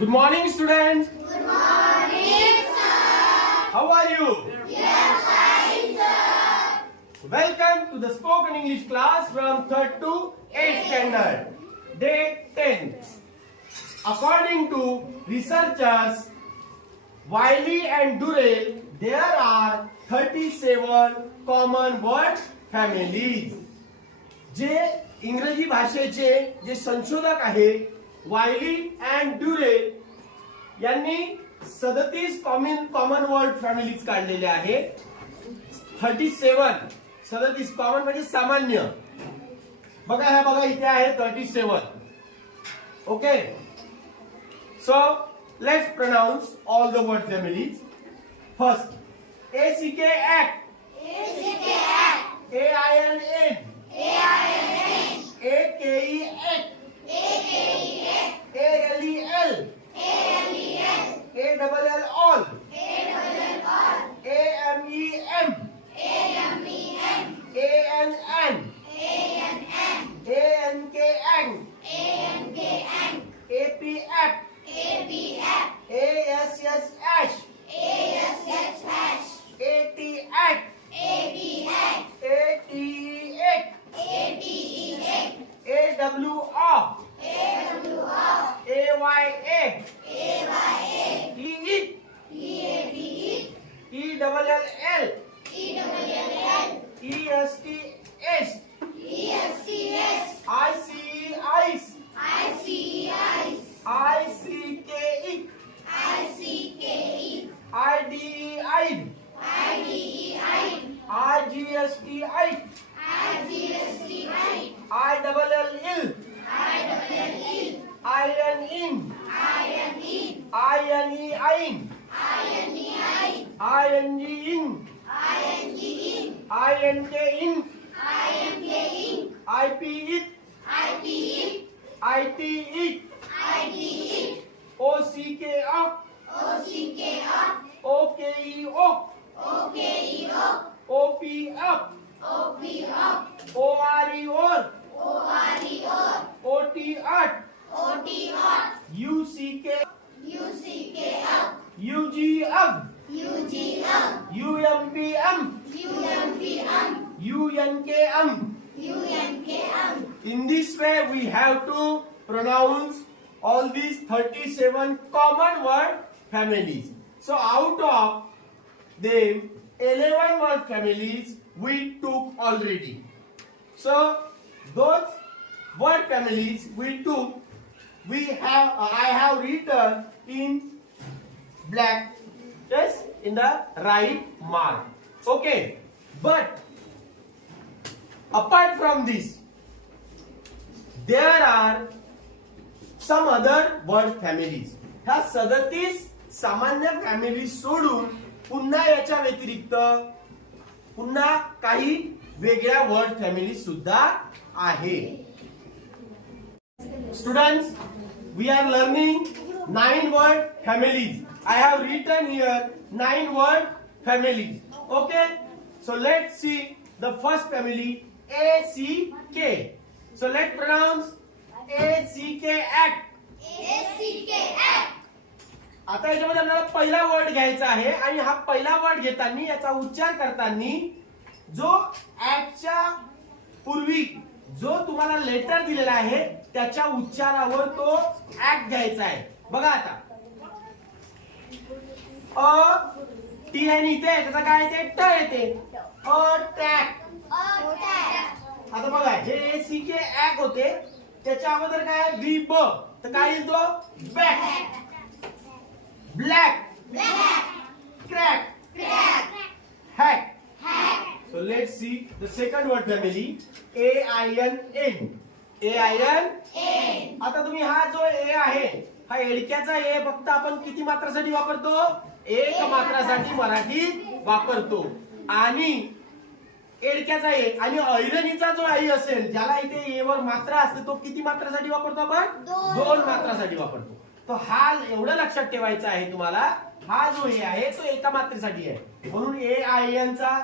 Good morning, students. Good morning, sir. How are you? Yes, fine, sir. Welcome to the spoken English class from 3rd to 8th standard. Day 10. According to researchers Wiley and Durrell, there are 37 common word families. जे इंग्रजी भाषेचे जे संशोधक आहे वायली and ड्युरेल यांनी 37 common word families काढलेले आहे. 37 common म्हणजे सामान्य. बघा इथे आहे 37. Okay, so let's pronounce all the word families. First ACK act, AIN act, AKE act, ALEL, ALL all, AMEM, ANN, ANK ang, AP app, ASS ash, AT act, ATE AWR, AYA, EET, ELL, EST, ICE, IDE, IGST, ITE, OKEO, OREO, UGM, UNKM. In this way, we have to pronounce all these 37 common word families. So out of them, 11 word families we took already. So those word families we took, I have written in black, yes, in the right mark. Okay, but apart from this, there are some other word families. ह्या 37 सामान्य family सोडून पुन्हा याच्या व्यतिरिक्त पुन्हा काही वेगळ्या word family सुद्धा आहे. Students, we are learning 9 word families. I have written here 9 word families. Okay, so let's see the first family, ACK. So let's pronounce ACK act. आता याच्यामध्ये आपल्याला पहिला वर्ड घ्यायचा आहे आणि हा पहिला वर्ड घेताना याचा उच्चार करताना जो ऍक्टच्या पूर्वी जो तुम्हाला लेटर दिलेला आहे त्याच्या उच्चारावर तो ऍक्ट घ्यायचा आहे. बघा आता टी आहे इथे त्याचा काय येते, ट येते, अटॅक. आता बघा हे ACK ऍक्ट होते त्याच्या अगोदर काय बी ब, तर काय येईल तो back, black, crack, hack. So let's see the second word family, AIN. आता तुम्ही हा जो ए आहे हा एडक्याचा ए फक्त आपण किती मात्रासाठी वापरतो, एक मात्रासाठी मराठीत वापरतो. आणि एडक्याचा ए आणि ऐरणीचा जो आई असेल ज्याला इथे ए वर मात्रा असते तो किती मात्रासाठी वापरतो आपण, 2 मात्रासाठी वापरतो. तो हा एवढं लक्षात ठेवायचं आहे तुम्हाला, हा जो ए आहे तो एका मात्रेसाठी आहे म्हणून AIN चा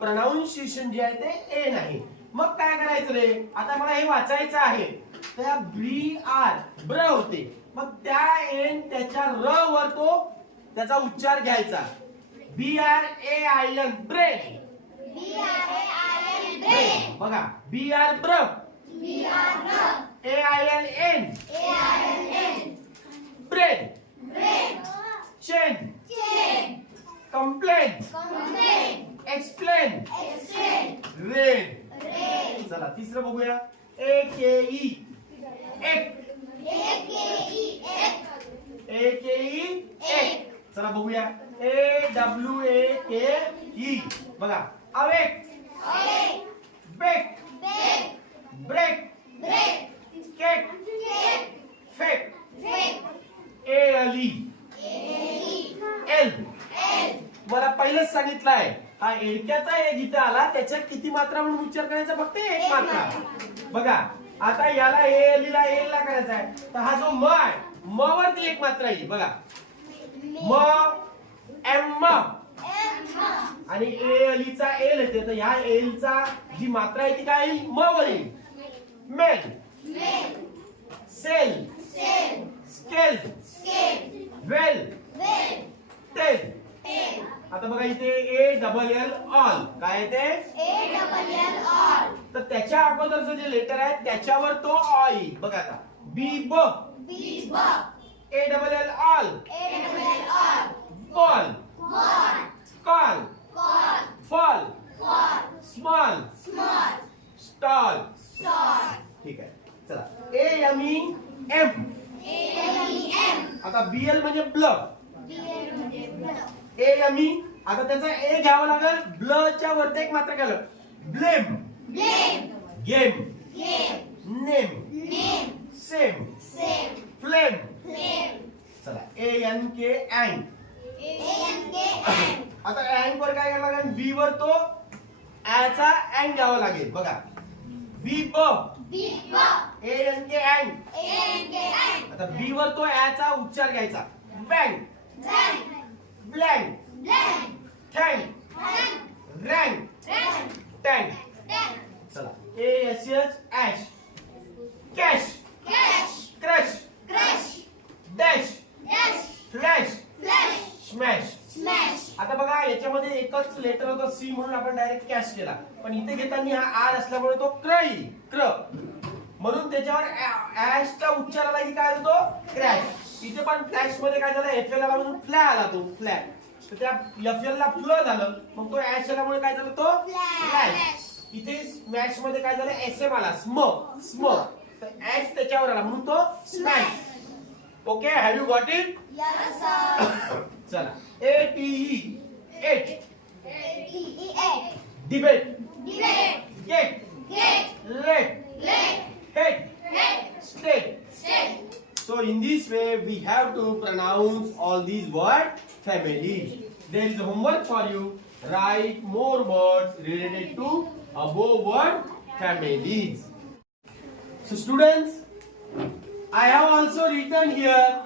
प्रोनाउन्सिएशन जे आहे ते एन आहे. मग काय करायचं रे, आता मला हे वाचायचं आहे तर ब्री आर ब्र होते मग त्या एन त्याच्या र वर तो त्याचा उच्चार घ्यायचा. BRAIN brain. brain. बघा BR ब्र. AIN brain. Chain. Complain. Explain. Rain. चला तिसरं बघूया. AKE एक. एक. चला बघूया. AWAKE बघा awake. Bake. Break. Cake. Fake. ALE ale. मला पहिलेच सांगितलं आहे हा एडक्याचा ए जिथे आला त्याच्यात किती मात्रा म्हणून उच्चार करायचा फक्त एक मात्रा. बघा आता याला एल ला करायचा आहे तर हा जो म आहे म वरती एक मात्रा येईल. बघा म एम आणि एलीचा एल येते तर ह्या एलचा जी मात्रा आहे ती काय येईल म वर येईल. मेल. सेल. स्केल. वेल. टेल. आता बघा इथे ALL ऑल काय येते तर त्याच्या अगोदरचं जे लेटर आहे त्याच्यावर तो ऑ येईल. बघा आता बी ब. ALL all. Ball. Call. Fall. Small. Stall. ठीक आहे. चला AMEM. आता BL म्हणजे ब्ल. AME आता त्याचा ए घ्यावा लागेल ब्ल च्या वरती एक मात्र केलं. Blame. Game. Name. Same. Flame. चला ANK अँग. आता अँग वर काय करावं लागेल बी वर तो चा अँग घ्यावा लागेल. बघा बी ब. ANK अँग. आता बी वर तो चा उच्चार घ्यायचा. Bang. Blank. Thank. Rank. Tank. चला ASH ash. Cash. Crash. Dash. Flash. Smash. आता बघा याच्यामध्ये एकच लेटर होतं सी म्हणून आपण डायरेक्ट कॅश केला पण इथे घेताना हा आर असल्यामुळे तो क्र म्हणून त्याच्यावर ऍशचा उच्चार आला की काय होतो क्रॅश. इथे पण फ्लॅश मध्ये काय झालं FL आला म्हणून फ्लॅ आला तो फ्लॅट तर त्या FL ला फ्ल झालं मग तो ऍश आल्यामुळे काय झालं तो फ्लॅश. इथे स्मॅश मध्ये काय झालं SM आला स्म तर ऍश त्याच्यावर आला म्हणून तो smash. Okay have you got it. चला ATE ate. Debate. Gate. Late. Hate. State. So in this way we have to pronounce all these word families. There is homework for you. Write more words related to above word families. So students, I have also written here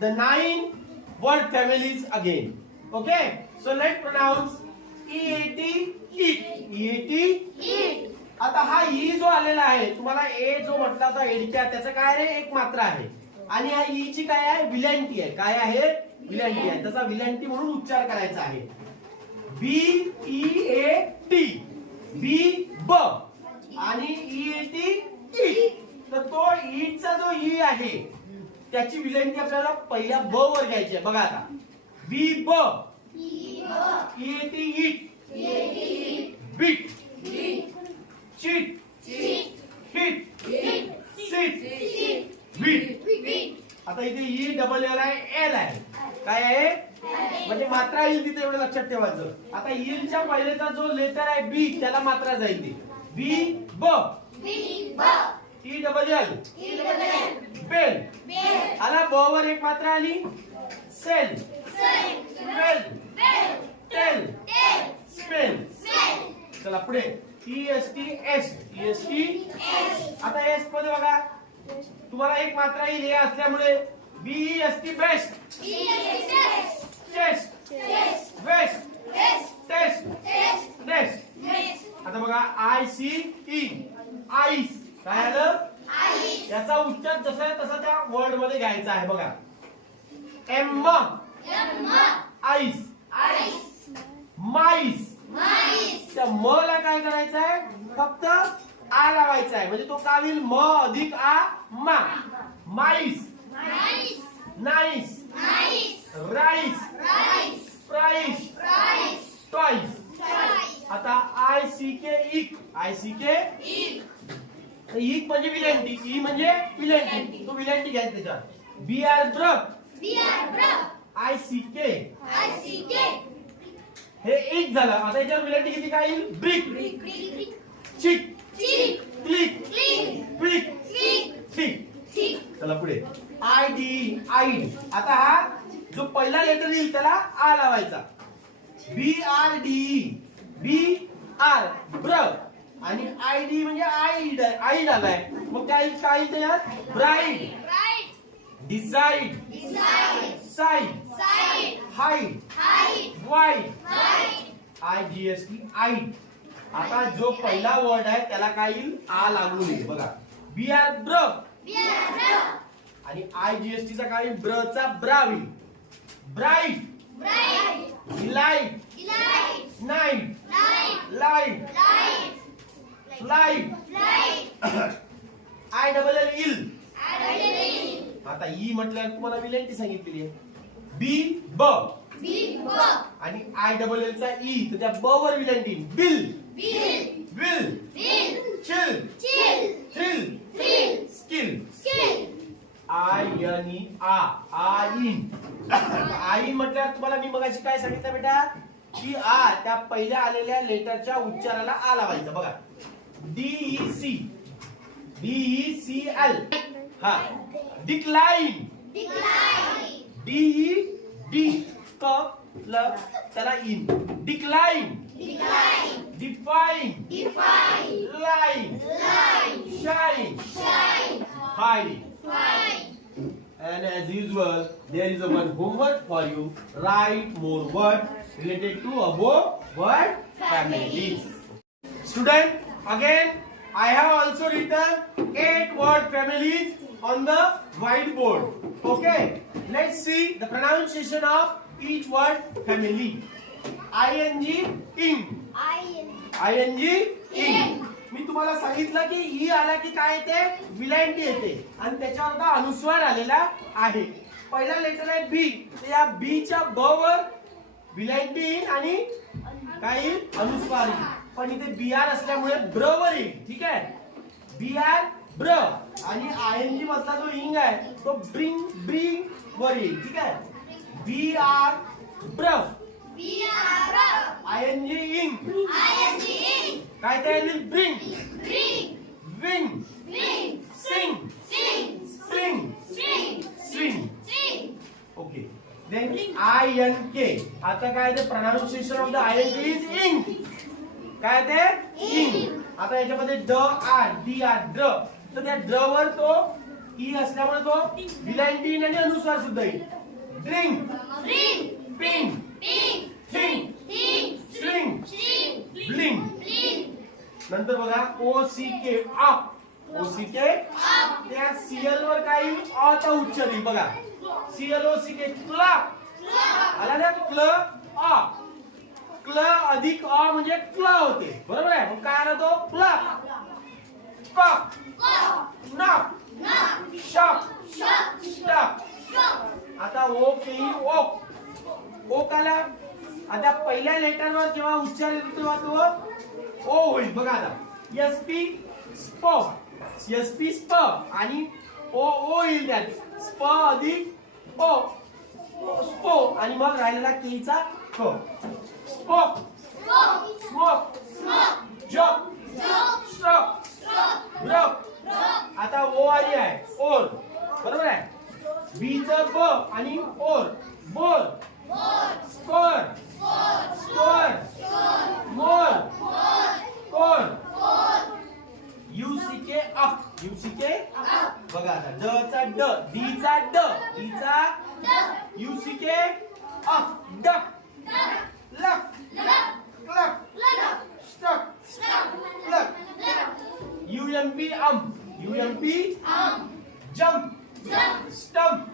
the 9 word families again. Okay? So let's pronounce EAT. आता हा E जो आलेला आहे तुम्हाला ए जो म्हटला होता एडक्या त्याचं काय आहे एक मात्रा आहे आणि हा ई ची काय आहे विलँटी आहे. काय आहे विलँटी आहे त्याचा विलँटी म्हणून उच्चार करायचा आहे. BEAT बी ब आणि EAT ई. तर तो ईटचा जो ई आहे त्याची विलँटी आपल्याला पहिल्या ब वर घ्यायची आहे. बघा आता बी ब. EAT eat. Beat. Cheat. Hit. Seat. Beat. आता इथे ELL आहे एल आहे काय आहे म्हणजे मात्रा येईल तिथे एवढं लक्षात ठेवायचं. आता ईलच्या पहिलेचा जो लेटर आहे बी त्याला मात्रा जाईल ती बी ब. ELL बेल आला ब वर एक मात्रा आली. सेल. वेल. टेल. स्पेल. चला पुढे EST. आता एस मध्ये बघा तुम्हाला एक मात्रा येईल हे असल्यामुळे BEST best. Chest. West. Test. Next. आता बघा ICE आईस काय आलं याचा उच्चार जसा आहे तसा त्या वर्ड मध्ये घ्यायचा आहे बघा. M ice, mice. त्या म ला काय करायचं आहे, फक्त आ लावायचा आहे, म्हणजे तो काय होईल, म अधिक आ मा. Mice, nice, rice, price, twice. आता I C K ick, I C K इक म्हणजे विलंटी, ई म्हणजे विलंटी, तो विलंटी घ्यायचा त्याच्यात. बी आर ब्रक, आय सी के, हे इक झालं. आता याच्यावर विलंटी किती काय येईल, ब्रिक, चिक, क्लिक, क्विक, ठीक. चला पुढे. I D, ide. आता हा जो पहिला लेटर येईल त्याला आ लावायचा. B R D, B R br, आणि आय डी म्हणजे आईड, आईड आलाय, मग काय काय त्याच्यात, bride, decide, side, hide, wide, IGST, ide. आता जो पहिला वर्ड आहे त्याला काय येईल, आ लागू नये बघा. बी आर ब्र, आणि IGST चा काय, ब्र चा ब्रा होईल. Bright, delight, night, light, flight, I double L इल. आता ई म्हटल्यावर तुम्हाला विलंटी सांगितलेली आहे. बी ब, आणि आय डबल एल चा ई, तर त्या ब वर विलंटी. Bill, will, chill, thrill, skill. I N E आ, आईन. आईन म्हटल्यावर तुम्हाला मी मगाशी काय सांगितलं बेटा, की आ त्या पहिल्या आलेल्या लेटरच्या उच्चाराला आ लावायचा बघा. DEC, DECL. हा, डिक्लाइन, DE क ल त्याला in. Decline, define, line, shine, hide. And as usual, there is a one homework for you. Write more words related to above word families. Student, again, I have also written 8 word families on the whiteboard. Okay, let's see the pronunciation of each word family. ING, ing. ING, ing. मी तुम्हाला सांगितलं की E आला की काय येते, विलंटी येते, आणि त्याच्यावर आता अनुस्वार आलेला आहे. पहिला लेटर आहे बी, तर या बी च्या ब वर विलंटी येईल आणि काय येईल, अनुस्वार येईल. पण इथे बी आर असल्यामुळे ब्र वर येईल. ठीक आहे, बी आर ब्र, आणि ING मधला जो इंग आहे तो ब्रिंग वर येईल. ठीक आहे, बी आर ब्रफ, ING इंग, काय तयार येईल, bring, wing, sing, swing. Okay, then INK. आता काय ते pronunciation of the INK is ing. काय ते, इंग. आता याच्यामध्ये ड आर, डी आर, ड्र, तर त्या ड्र वर तो ई असल्यामुळे तो विलंटी आणि अनुस्वार सुद्धा येईल. ड्रिंक, पिंग, थिंग, स्विंग, ब्लिंग. नंतर बघा OCK, अप, OCK, त्या CL वर काय येईल, अ चा उच्चार येईल बघा. CLOCK, क्लॉक आला ना, क्ल अ, क्ल अधिक अ म्हणजे क्ल होते, बरोबर आहे. मग काय आला तो, clock. Cock, knock, shock, stop. आता ओक येईल, ओक. ओक आला. आता पहिल्या लेटरवर जेव्हा उच्चार येतो तेव्हा तो ओ होईल बघा. आता SP, स्प, SP स्प, आणि ओ येईल त्यात. स्प अधिक ओ, स्पो, आणि मग राहिलेला के चा क. Spoke, smoke, joke, stroke, broke. आता ओ आली आहे, ओर, बरोबर आहे. बी च ब आणि or, bore, score, score, more, core. UCK, up, UCK बघा. आता ड चा ड, डी चा ड, डी चा UCK, up, duck, luck, cluck, stuck, pluck. UMP, UMP, jump, stump,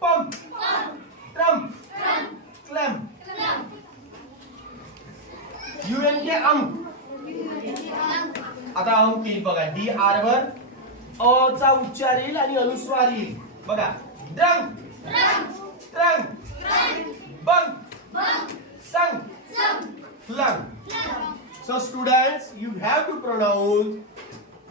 pump, trump, clamp. UNK अंक. आता अंक येईल बघा. DR वर अ चा उच्चार येईल आणि अनुस्वार येईल. बघा. ड्रंक, ट्रंक, बंक, संक, flunk. So students, you have to pronounce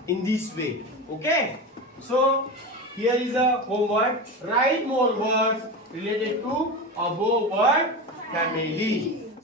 in this way. Okay? So here is a homework. Write more words related to above word family.